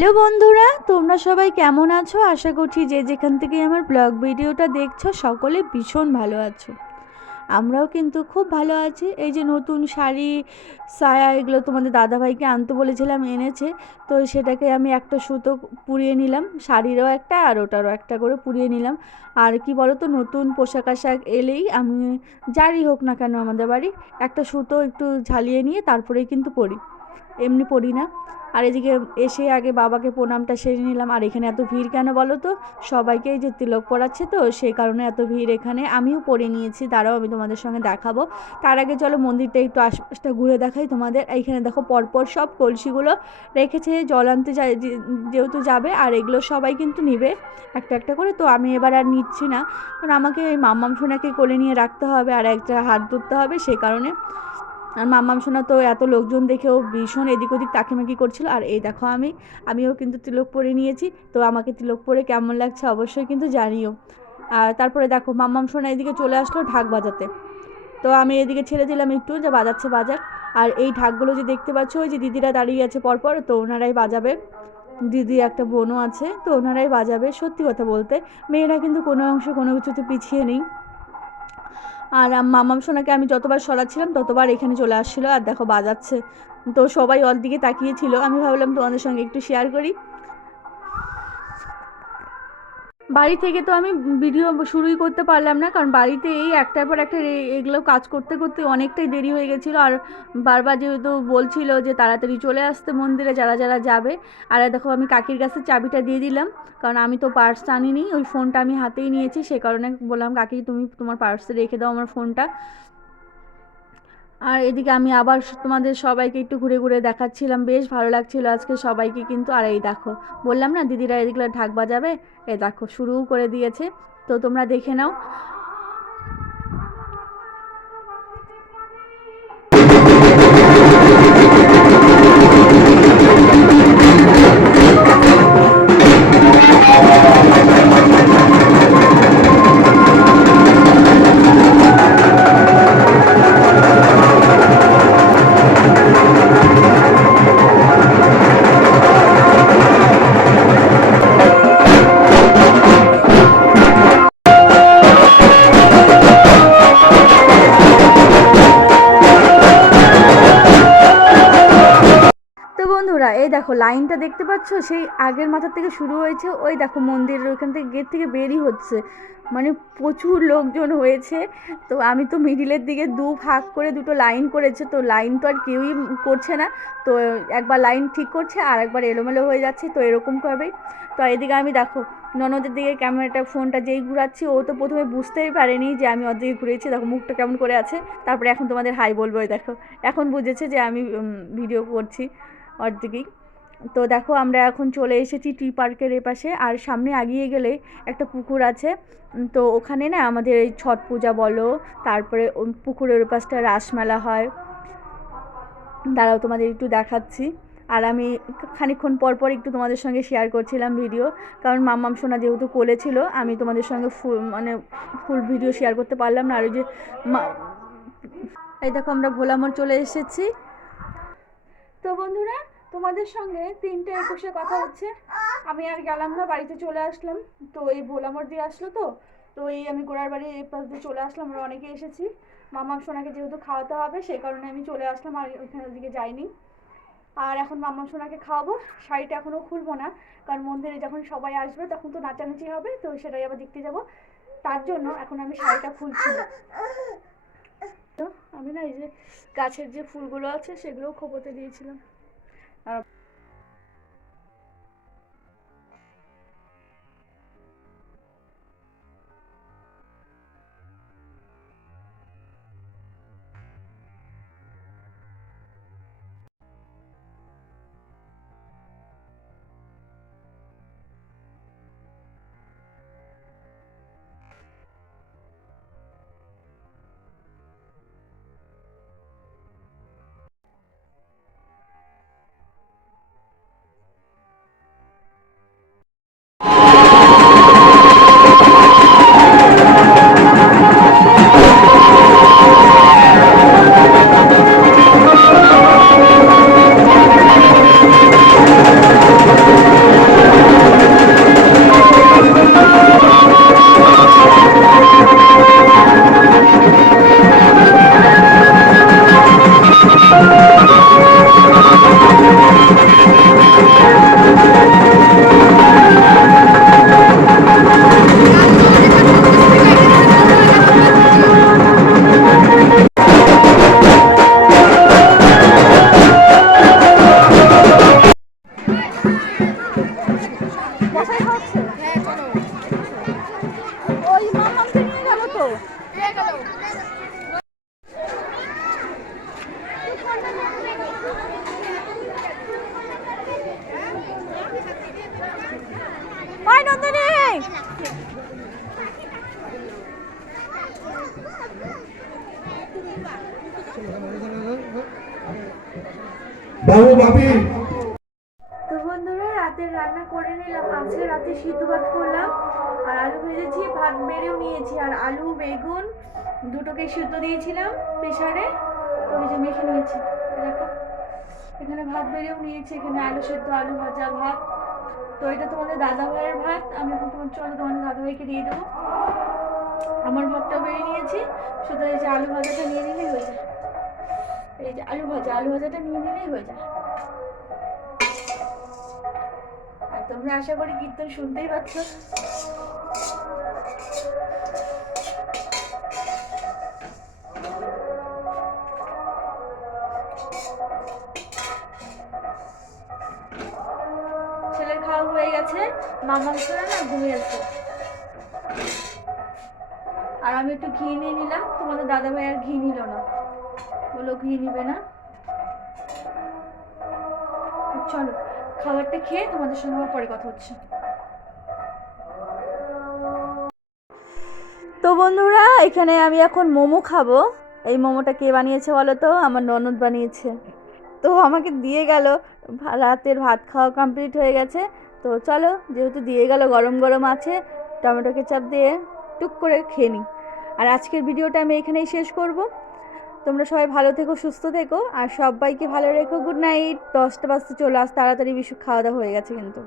Hello বন্ধুরা, তোমরা সবাই কেমন আছো? আশা করছি যে যেখান থেকে আমার ব্লগ ভিডিওটা দেখছো সকলে ভীষণ ভালো আছো। আমরাও কিন্তু খুব ভালো আছি। এই যে নতুন শাড়ি, সায়া এগুলো তোমাদের দাদাভাইকে আনতে বলেছিলাম, এনেছে। তো সেটাকে আমি একটা সুতো পুড়িয়ে নিলাম, শাড়িরও একটা আর ওটারও একটা করে পুড়িয়ে নিলাম। আর কি বলো তো, নতুন পোশাক আশাক এলেই আমি যারই হোক না কেন আমাদের বাড়ি একটা সুতো একটু ঝালিয়ে নিয়ে তারপরেই কিন্তু পরি, এমনি পড়ি না। আর এদিকে এসে আগে বাবাকে প্রণামটা সেরে নিলাম। আর এখানে এত ভিড় কেন বলো তো? সবাইকে এই যে তিলক পড়াচ্ছে, তো সেই কারণে এত ভিড় এখানে। আমিও পরে নিয়েছি, দাঁড়াও আমি তোমাদের সঙ্গে দেখাবো। তার আগে চলো মন্দিরটা একটু আশপাশটা ঘুরে দেখাই তোমাদের। এইখানে দেখো পরপর সব কলসিগুলো রেখেছে, জল আনতে যায় যেহেতু যাবে, আর এগুলো সবাই কিন্তু নিবে একটা একটা করে। তো আমি এবার আর নিচ্ছি না, কারণ আমাকে এই মাম্মাম সোনাকে কোলে নিয়ে রাখতে হবে আর একটা হাত ধরতে হবে, সেই কারণে। আর মাম্মাম সোনা তো এত লোকজন দেখেও ভীষণ এদিক ওদিক তাকিমাকি করছিল। আর এই দেখো আমিও কিন্তু তিলক পরে নিয়েছি। তো আমাকে তিলক পরে কেমন লাগছে অবশ্যই কিন্তু জানিও। আর তারপরে দেখো মাম্মাম সোনা এদিকে চলে আসলো ঢাক বাজাতে। তো আমি এদিকে ছেড়ে দিলাম একটু, যে বাজাচ্ছে বাজাক। আর এই ঢাকগুলো যে দেখতে পাচ্ছ, ওই যে দিদিরা দাঁড়িয়ে আছে পরপর, তো ওনারাই বাজাবে। দিদি একটা বোনও আছে, তো ওনারাই বাজাবে। সত্যি কথা বলতে মেয়েরা কিন্তু কোনো অংশে কোনো কিছুতে পিছিয়ে নেই। আর মামাম সোনাকে আমি যতবার সরাচ্ছিলাম ততবার এখানে চলে আসছিলো, আর দেখো বাজাচ্ছে। তো সবাই ওর দিকে তাকিয়েছিল, আমি ভাবলাম তোমাদের সঙ্গে একটু শেয়ার করি। বাড়ি থেকে তো আমি ভিডিও শুরুই করতে পারলাম না, কারণ বাড়িতে এই একটার পর একটা এগুলো কাজ করতে করতে অনেকটাই দেরি হয়ে গেছিলো। আর বারবার যেহেতু বলছিল যে তাড়াতাড়ি চলে আসতে মন্দিরে যারা যারা যাবে। আর দেখো আমি কাকির কাছে চাবিটা দিয়ে দিলাম, কারণ আমি তো পার্স আনিনি, ওই ফোনটা আমি হাতেই নিয়েছি, সে কারণে বললাম কাকি তুমি তোমার পার্সে রেখে দাও আমার ফোনটা। আর এদিকে আমি আবার তোমাদের সবাইকে একটু ঘুরে ঘুরে দেখাচ্ছিলাম, বেশ ভালো লাগছিল আজকে সবাইকে কিন্তু। আর এই দেখো বললাম না দিদিরা এদিকে ঢাক বাজাবে, এই দেখো শুরুও করে দিয়েছে। তো তোমরা দেখে নাও। তো বন্ধুরা এই দেখো লাইনটা দেখতে পাচ্ছ, সেই আগের মাথার থেকে শুরু হয়েছে, ওই দেখো মন্দিরের ওইখান থেকে গেট থেকে বেরই হচ্ছে, মানে প্রচুর লোকজন হয়েছে। তো আমি তো মিডিলের দিকে দু ভাগ করে দুটো লাইন করেছে, তো লাইন তো আর কেউই করছে না। তো একবার লাইন ঠিক করছে আর একবার এলোমেলো হয়ে যাচ্ছে, তো এরকম করবেই। তো এদিকে আমি দেখো ননদের দিকে ক্যামেরাটা ফোনটা যেই ঘুরাচ্ছি, ও তো প্রথমে বুঝতেই পারেনি যে আমি ওর দিকে ঘুরেছি, দেখো মুখটা কেমন করে আছে। তারপরে এখন তোমাদের হাই বলবো, ওই দেখো এখন বুঝেছে যে আমি ভিডিও করছি ওর দিকেই। তো দেখো আমরা এখন চলে এসেছি টি পার্কের এপাশে, আর সামনে এগিয়ে গেলে একটা পুকুর আছে। তো ওখানে না আমাদের এই ছট পূজা বলো, তারপরে ওই পুকুরের ওপাশটা রাসমেলা হয়। দাঁড়াও তোমাদের একটু দেখাচ্ছি। আর আমি খানিকক্ষণ পর পর একটু তোমাদের সঙ্গে শেয়ার করছিলাম ভিডিও, কারণ মাম্মাম সোনা যেহেতু কোলে ছিল, আমি তোমাদের সঙ্গে ফুল ভিডিও শেয়ার করতে পারলাম না। আর ওই যে এই দেখো আমরা ভোলামোড় চলে এসেছি। তো বন্ধুরা তোমাদের সঙ্গে 3টে 21-এ কথা হচ্ছে, আমি আর গেলাম না, বাড়িতে চলে আসলাম। তো এই ভোলামোড় দিয়ে আসলো, তো এই আমি গোড়ার বাড়ি এই পাশ দিয়ে চলে আসলাম, আমরা অনেকে এসেছি। মামা সোনাকে যেহেতু খাওয়াতে হবে সেই কারণে আমি চলে আসলাম, আর ওইখানের দিকে যাইনি। আর এখন মামা সোনাকে খাওয়াবো, শাড়িটা এখনও খুলবো না, কারণ মন্দিরে যখন সবাই আসবে তখন তো নাচানাচি হবে, তো সেটাই আবার দেখতে যাব। তার জন্য এখন আমি শাড়িটা খুলছি না। তো আমি না এই যে গাছের যে ফুলগুলো আছে সেগুলোও খোপোতে দিয়েছিলাম। আর বাবু বাপি। তো বন্ধুরা রাতের রান্না করে নিলাম। আজকে রাতে সিদ্ধ ভাত করলাম আর আলু ভেজেছি, ভাত বেড়েও নিয়েছি, আর আলু বেগুন দুটোকে সিদ্ধ দিয়েছিলাম প্রেসারে, তো ওই যে মেখে নিয়েছি। দেখো এখানে ভাত বেড়েও নিয়েছি, এখানে আলু সিদ্ধ, আলু ভাজা, ভাত। তো এটা তোমাদের দাদা ভাইয়ের ভাত। আমি এখন চলো তোমাদের দাদা ভাইকে দিয়ে দেবো। আমার ভাতটাও বেড়ে নিয়েছি, শুধু এই যে আলু ভাজাটা নিয়ে নিলেই হয়ে যায়। এই যে আলু ভাজাটা নিয়ে নিলেই হয়ে যায়। আর তোমরা আশা করি কীর্তন শুনতেই পাচ্ছ। ছেলের খাওয়া হয়ে গেছে, মামা ছেলে না ঘুমিয়ে আছে। আর আমি একটু ঘি নিয়ে নিলাম, তোমাদের দাদা ভাই আর ঘি নিল না, বললো ঘি নিবে না। চলো খাবারটা খেয়ে তোমাদের সঙ্গে পরে কথা হচ্ছে। তো বন্ধুরা এখানে আমি এখন মোমো খাবো। এই মোমোটা কে বানিয়েছে বলো তো? আমার ননদ বানিয়েছে। তো আমাকে দিয়ে গেল, রাতের ভাত খাওয়া কমপ্লিট হয়ে গেছে। তো চলো, যেহেতু দিয়ে গেল, গরম গরম আছে, টমেটো কেচাপ দিয়ে টুক করে খেয়ে নিই। আর আজকের ভিডিওটা আমি এখানেই শেষ করব। তোমরা সবাই ভালো থেকো, সুস্থ থেকো, আর সবাইকে ভালো রেখো। Good night. 10টা বাজতে চলো, আজ তাড়াতাড়ি খাওয়া দাওয়া হয়ে গেছে কিন্তু।